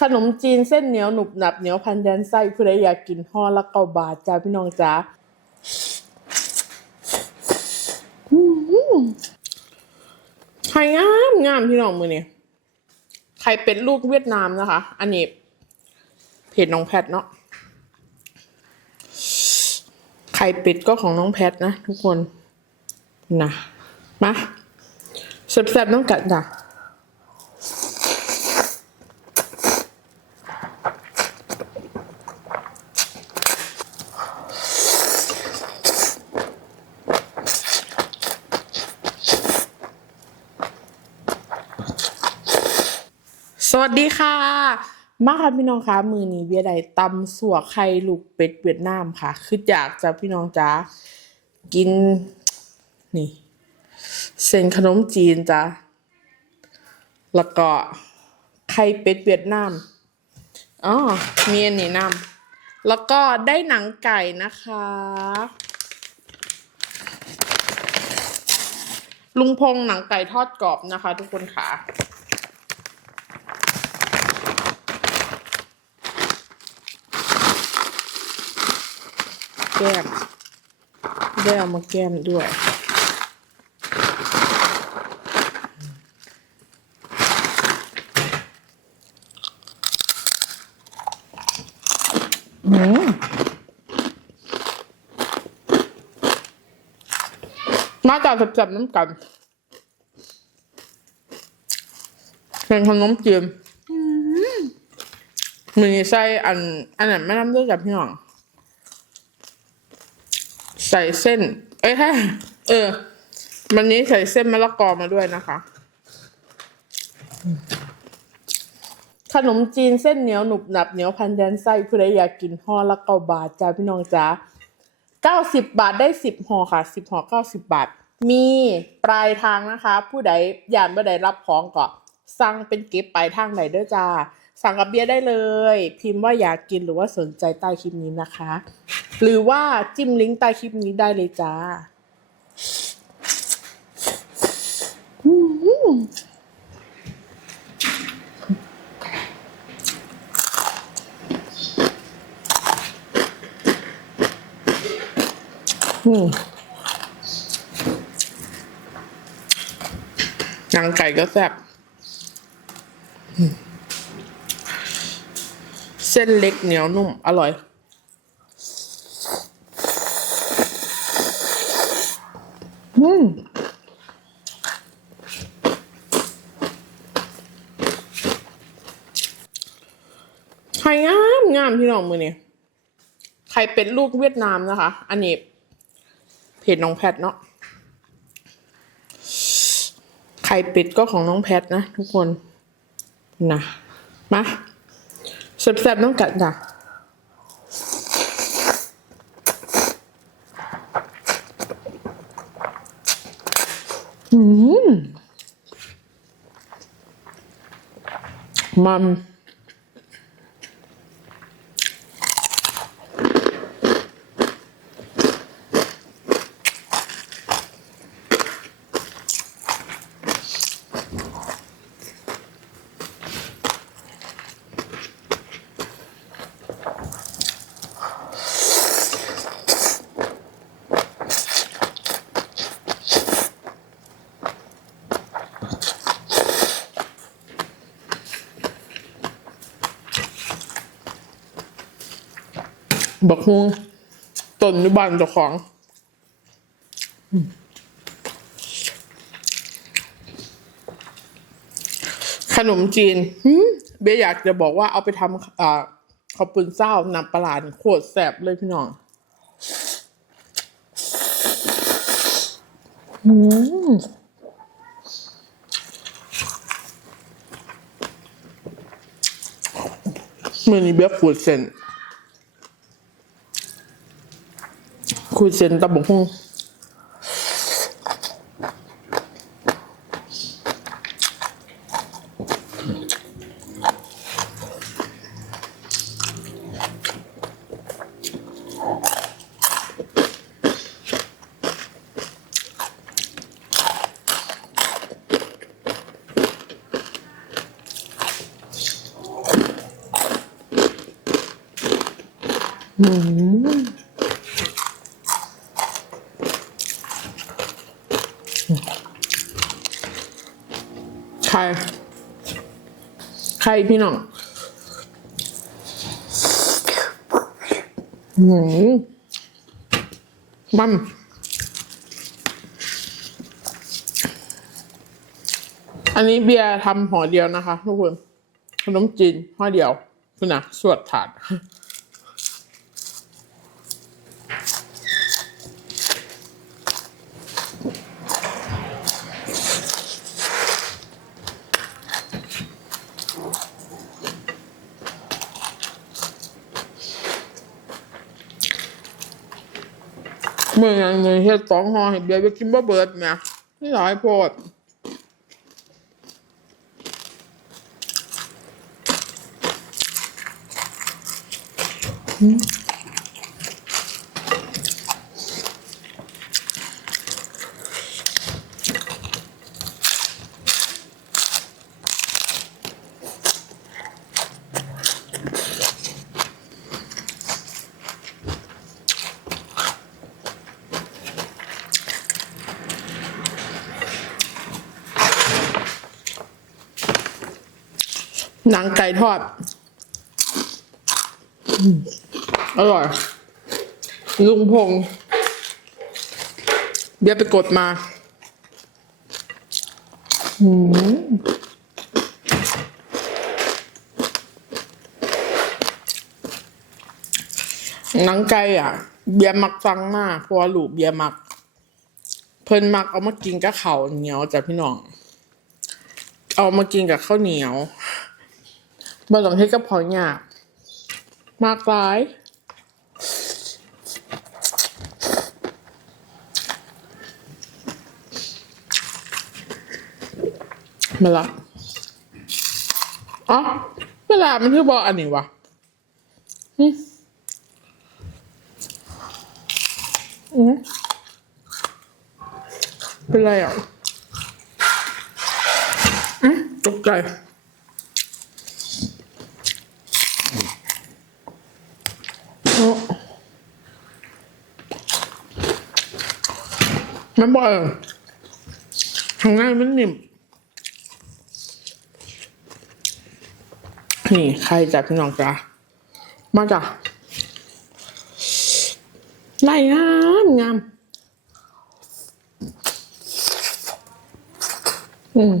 ขนมจีนเส้นเหนียวหนุบหนับเหนียวพันยันไส้ผู้ใดอยากกินห่อละเก้าบาทจ้าพี่น้องจ้าอื้อหือไข่งามงามพี่น้องมือนี่ไข่เป็ดลูกเวียดนามนะคะ อันนี้เพจน้องแพทเนาะไข่เป็ดก็ของน้องแพทนะทุกคนนะมาแซ่บๆน้องกัดจ้ะ สวัสดีค่ะ มาค่ะพี่น้องคะมือนี้เบียร์ใดตำสัวไข่ลูกเป็ดเวียดนามค่ะ คืออยากจะพี่น้องจ้ากิน นี่ เส้นขนมจีนจ้าแล้วก็ไข่เป็ดเวียดนามอ๋อมีอันนี้นำแล้วก็ได้หนังไก่นะคะ ลุงพงหนังไก่ทอดกรอบนะคะ ทุกคนค่ะ แก้มได้เอามาแก้มด้วย อืมมาจากจับๆน้ำกันเป็นขนมจีนมีไส้อัน อันไหนไม่น้ำด้วยกับพี่น้อง ใส่เส้น เอ้ยแค่เออ วันนี้ใส่เส้นมะละกอมาด้วยนะคะ ขนมจีนเส้นเหนียวหนุบหนับเหนียวพันยันไส้ผู้ใดอยากกินห่อละเก้าบาทจ้าพี่น้องจ้าเก้าสิบบาทได้สิบห่อค่ะสิบห่อเก้าสิบบาท มีปลายทางนะคะ ผู้ใดอยากไม่ได้รับของก็สั่งเป็นเก็บปลายทางไหนเด้อจ้า สั่งกับเบียร์ได้เลย พิมพ์ว่าอยากกินหรือว่าสนใจใต้คลิปนี้นะคะ หรือว่าจิ้มลิงก์ใต้คลิปนี้ได้เลยจ้าหืออืมนังไก่ก็แซ่บ เส้นเล็กเหนียวนุ่ม อร่อย อืมไข่งามงามพี่น้องมือนี่ไข่เป็ดลูกเวียดนามนะคะ อันนี้ เพจน้องแพทเนาะ ไข่เป็ดก็ของน้องแพทนะทุกคน นะ มา แซ่บๆน้องกัดจ้ะอืมมัน บักฮวงต้นอยู่บ้านเจ้าของอืมขนมจีนหืมเบียร์อยากจะบอกว่าเอาไปทำอ่าข้าวปุ้นเศร้าน้ำปลาร้านี่โคตรแซ่บเลยพี่น้องอืมมือนี้เบียร์ขูดเส้น คุยเซนตับบุกฮุ่ง嗯。Mm hmm. พี่น้องหืมมันอันนี้เบียร์ทำห่อเดียวนะคะทุกคนขนมจีนห่อเดียวคุณนะสวดถาด เมื่อไงเมื่อเฮ็ดสองห่อเห้เบียร์ไปกินบ่เบิดเนี่ยนี่หลายโพดอืม หนังไก่ทอด อร่อย ลุงพงษ์เบียร์ไปกดมาอืมหนังไก่อะ เบียร์มักฟังมากเพราะว่าลูกเบียร์มัก เพิ่นมักเอามากินกับข้าวเหนียวจ้ะพี่น้อง เอามากินกับข้าวเหนียว บะหลงเฮ็ดกับพอยากมากหลายมาละอ๋อเวลามันคือบอกอันนี้วะอืมอืมเป็นไรอะอืมตกใจ มันบอกเออทางง่านมันนิ่มนี่ใครจับพี่น้องจ้ะมาจ้ะไล่งามงามอืม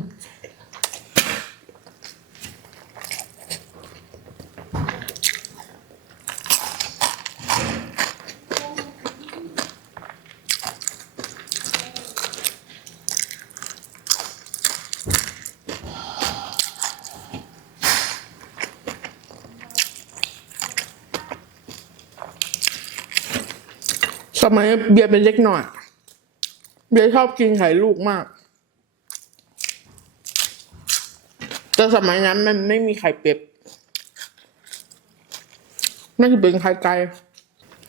สมัยเบียร์เป็นเล็กหน่อย เบียร์ชอบกินไข่ลูกมากแต่สมัยนั้นมันไม่มีไข่เป็ดนั่นคือเป็นไข่ไก่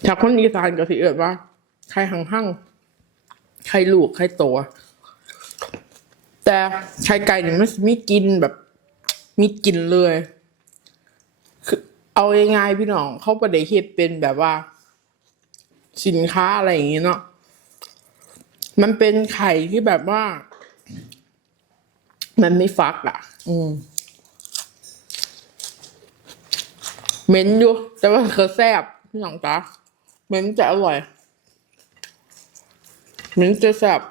จาคนอีสานก็สิเอิดว่า ไข่หังหั่งไข่ลูกไข่โตวแต่ไข่ไก่เนี่ยมันสิมีกลินแบบ มีกลิ่นเลย คือเอาง่ายๆพี่น้อง เขาประเดี๋ยวเฮ็ดเป็นแบบว่า สินค้าอะไรอย่างเงี้ยเนาะมันเป็นไข่ที่แบบว่า มันไม่ฟักอะ อืมเหม็นอยู่ แต่ว่าคือแซ่บพี่น้องจ๊ะเหม็นจะอร่อยเหม็นจะแซ่บ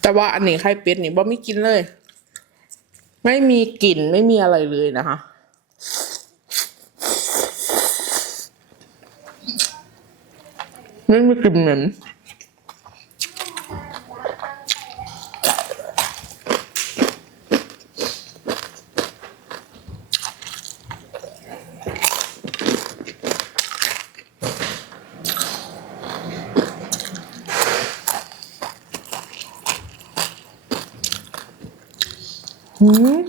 แต่ว่าอันนี้ไข่เป็ดนี่บ่ไม่กินเลย ไม่มีกลิ่นไม่มีอะไรเลยนะคะ ไม่มีกลิ่นเหม็นอืม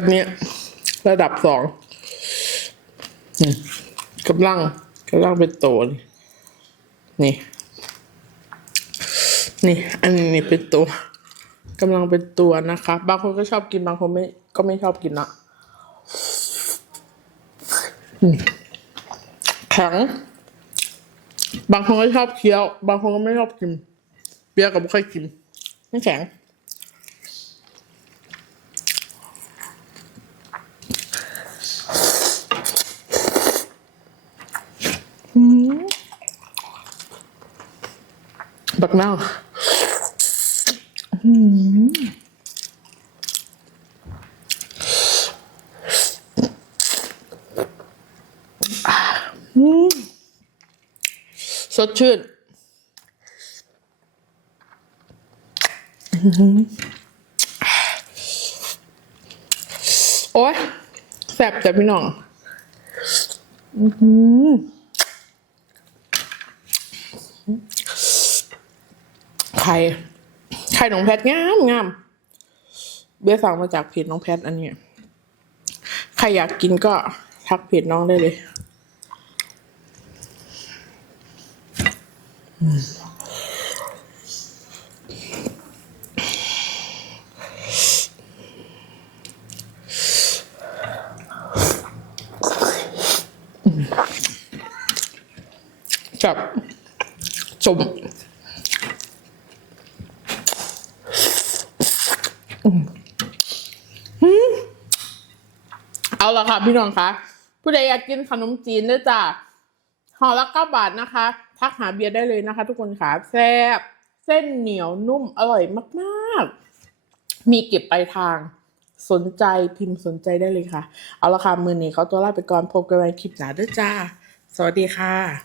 ันเนี้ย ระดับสองกำลังกำลังเป็นโตเลยนี่ นี่ อันนี้เป็นตัวกำลังเป็นตัวนะคะ บางคนก็ชอบกินบางคนไม่ก็ไม่ชอบกินนะแข็งบางคนก็ชอบเคี้ยว บางคนก็ไม่ชอบกินเบียร์กับไม่ค่อยกินไม่แข็ง บักเน่าอื้อหืออะอืมสดชื่นอื้อหือโอ้ยแซ่บจ้ะพี่น้อง อื้อหือ ไข่ไข่น้องแพทงามงามเบี้ยสั่งมาจากเพจน้องแพทอันนี้ใครอยากกินก็ทักเพจน้องได้เลยจับสม เอาละค่ะพี่น้องคะผู้ใดอยากกินขนมจีนด้วยจ้ะห่อละเก้าบาทนะคะ ทักหาเบียร์ได้เลยนะคะ ทุกคนค่ะแซ่บเส้นเหนียวนุ่มอร่อยมากๆ มีเก็บปลายทางสนใจพิมพ์สนใจได้เลยค่ะ เอาละค่ะมือนี้เขาตัวลาไปก่อนพบกันในคลิปหน้าด้วยจ้า สวัสดีค่ะ